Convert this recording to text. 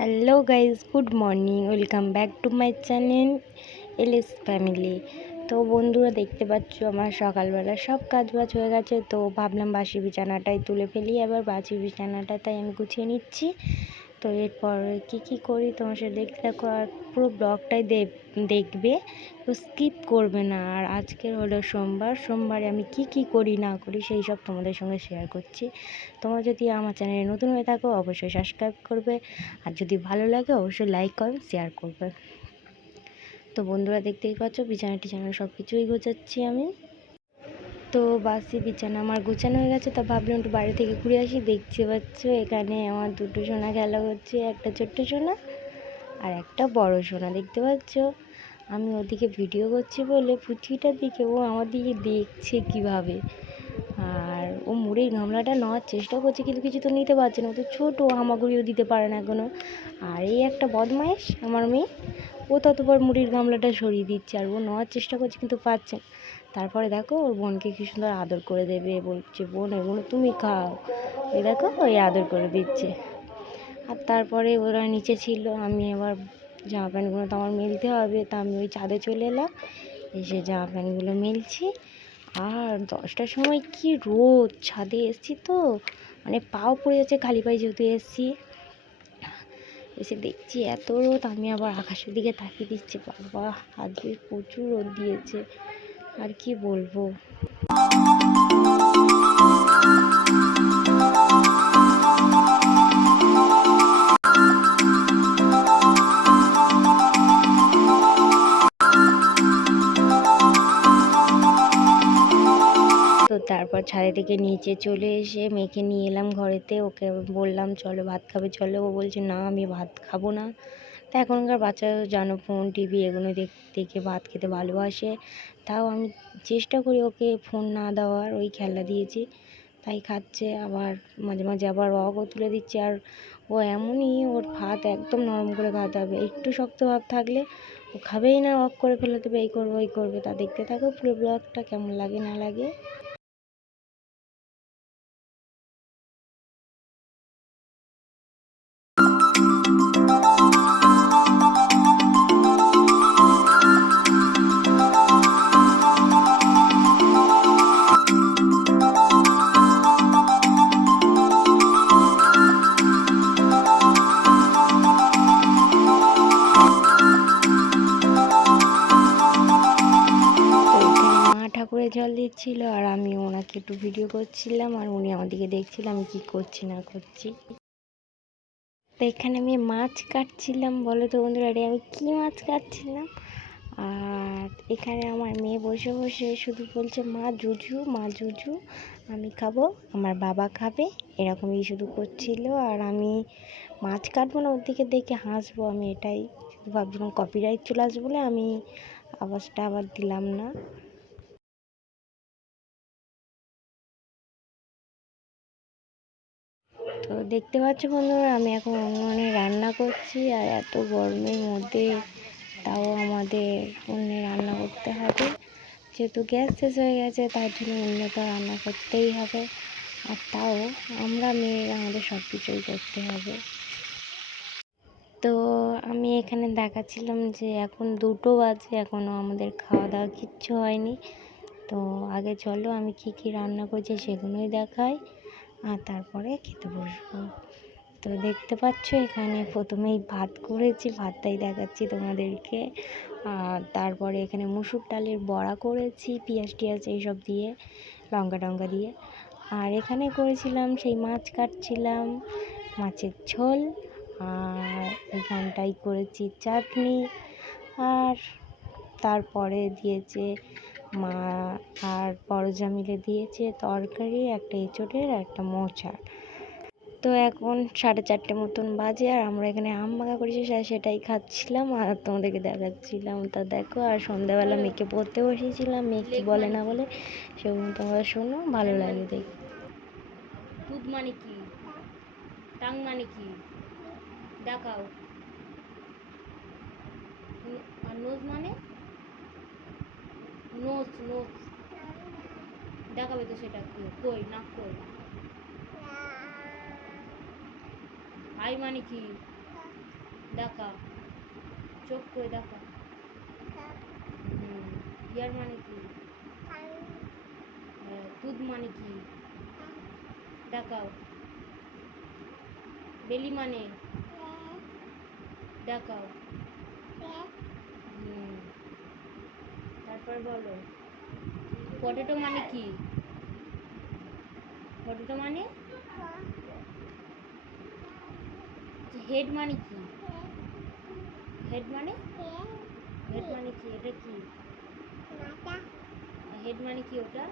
Hello guys, good morning, welcome back to my channel LS family. তো বন্ধুরা, দেখতে পাচ্ছ আমার সকালবেলা সব কাজ বাজ হয়ে গেছে। তো ভাবলাম বাসি বিছানাটাই তুলে ফেলি, এবার বাসি বিছানাটা তাই আমি গুছিয়ে নিচ্ছি। তো এরপর কি করি তোমার সাথে দেখতে থাকো, আর পুরো ব্লগটাই দেখবে, তো স্কিপ করবে না। আর আজকের হলো সোমবারে আমি কি করি না করি সেই সব তোমাদের সঙ্গে শেয়ার করছি। তোমরা যদি আমার চ্যানেলে নতুন হয়ে থাকো অবশ্যই সাবস্ক্রাইব করবে, আর যদি ভালো লাগে অবশ্যই লাইক কমেন্ট শেয়ার করবে। তো বন্ধুরা, দেখতেই পাচ্ছ বিছানা টিছানা সব কিছুই গোছাচ্ছি আমি। তো বাসি বিছানা আমার গোছানো হয়ে গেছে। তো ভাবলাম একটু বাইরে থেকে ঘুরে আসি। দেখতে পাচ্ছ এখানে আমার দুটো সোনা খেলা করছে, একটা ছোট্ট সোনা আর একটা বড় সোনা। দেখতে পাচ্ছ আমি ওদিকে ভিডিও করছি বলে পুচিটার দিকে ও আমার দিকে দেখছে কিভাবে। আর ও মুড়ির গামলাটা নেওয়ার চেষ্টা করছে, কিন্তু কিছু তো নিতে পারছে না, ও তো ছোটো, হামাগুড়িও দিতে পারে না এখনও। আর এই একটা বদমাইশ আমার মেয়ে, ও ততবার মুড়ির গামলাটা সরিয়ে দিচ্ছে, আর ও নেওয়ার চেষ্টা করছে কিন্তু পাচ্ছে না। তারপরে দেখো ওর বোনকে কি সুন্দর আদর করে দেবে, বলছে বোন এগুলো তুমি খাও, ওই দেখো ওই আদর করে দিচ্ছে। আর তারপরে ওরা নিচে ছিল, আমি এবার জামা প্যান্টগুলো তো আমার মেলতে হবে, তা আমি ওই ছাদে চলে এলাম, এসে জামা প্যান্টগুলো মেলছি। আর 10টার সময় কি রোদ, ছাদে এসছি তো মানে পাও পড়ে যাচ্ছে, খালি পায়ে যেহেতু এসছি। এসে দেখছি এত রোদ, আমি আবার আকাশের দিকে তাকিয়ে দিচ্ছি, বাবা আজকে প্রচুর রোদ দিয়েছে, আর কি বলবো। তো তারপর ছাদে থেকে নিচে চলে এসে মেয়েকে নিয়ে এলাম ঘরেতে, ওকে বললাম চলো ভাত খাবে চলো, ও বলছে না আমি ভাত খাবো না। তা এখনকার বাচ্চা জানো ফোন টিভি এগুলো দেখে ভাত খেতে ভালোবাসে, তাও আমি চেষ্টা করি ওকে ফোন না দেওয়ার, ওই খেলনা দিয়েছি তাই খাচ্ছে। আবার মাঝে মাঝে আবার অগও তুলে দিচ্ছে, আর ও এমনই, ওর ভাত একদম নরম করে খাওয়াতে হবে, একটু শক্ত ভাব থাকলে ও খাবেই না, অফ করে ফেলে দেবে, এই করবো ওই করবে। তা দেখতে থাকো পুরো ব্লগটা, কেমন লাগে না লাগে। ঠাকুরের জল দিচ্ছিল, আর আমি ওনাকে একটু ভিডিও করছিলাম, আর উনি আমার দিকে দেখছিলাম আমি কি করছি না করছি। তো এখানে আমি মাছ কাটছিলাম, বলো তো বন্ধুরা আমি কি মাছ কাটছিলাম। আর এখানে আমার মেয়ে বসে বসে শুধু বলছে মা জুজু মা জুজু, আমি খাবো, আমার বাবা খাবে, এরকমই শুধু করছিল। আর আমি মাছ কাটবো না, ওর দিকে দেখে হাসবো, আমি এটাই শুধু ভাবছিলাম, কপিরাইট চলে আসবে বলে আমি আওয়াজটা আবার দিলাম না। তো দেখতে পাচ্ছ বন্ধুরা, আমি এখন উনুনে রান্না করছি, আর এত গরমের মধ্যে তাও আমাদের উনুনে রান্না করতে হবে, যেহেতু গ্যাস শেষ হয়ে গেছে তার জন্য উনুনে তো রান্না করতেই হবে। আর তাও আমরা মেয়েরা আমাদের সব কিছুই করতে হবে। তো আমি এখানে দেখাচ্ছিলাম যে এখন 2টো বাজে, এখনও আমাদের খাওয়া দাওয়া কিচ্ছু হয়নি। তো আগে চলো আমি কি রান্না করছি সেগুলোই দেখাই, আর তারপরে খেতে বসবো। তো দেখতে পাচ্ছ এখানে প্রথমেই ভাত করেছি, ভাতটাই দেখাচ্ছি তোমাদেরকে। আর তারপরে এখানে মুসুর ডালের বড়া করেছি, পেঁয়াজ টিয়াজ এইসব দিয়ে, লঙ্কা টঙ্কা দিয়ে। আর এখানে করেছিলাম সেই মাছ কাটছিলাম, মাছের ঝোল। আর এখানটাই করেছি চাটনি। আর তারপরে দিয়েছে মা আর বড়জা মিলে দিয়েছে তরকারি, একটা এঁচোড়ের একটা মোচার। তো এখন 4:30 মতন বাজে, আর আমরা এখানে আম মাখা করেছি সেটাই খাচ্ছিলাম আর তোমাদেরকে দেখাচ্ছিলাম। তা দেখো, আর সন্ধ্যাবেলা মেয়েকে পড়তে বসিয়েছিলাম, মেয়ে কি বলে না বলে সেগুলো তোমরা শোনো, ভালো লাগে দেখ। দুধ মানে কি, টাং মানে কি দেখাও, আর নোজ মানে নোজ নোজ দেখাবে তো, সেটা কি কই না কই। আই মানে কি, দেখা, চোখ কই দেখা। ইয়ার মানে কি? দুধ মানে কি? দেখাও। বেলি মানে দেখাও। হুম, তারপর বলো পটেটো মানে কি? পটেটো মানে হেড মানে কি? হেড মানে হেড মানে কি? এটা কি? হেড মানে কি ওটা?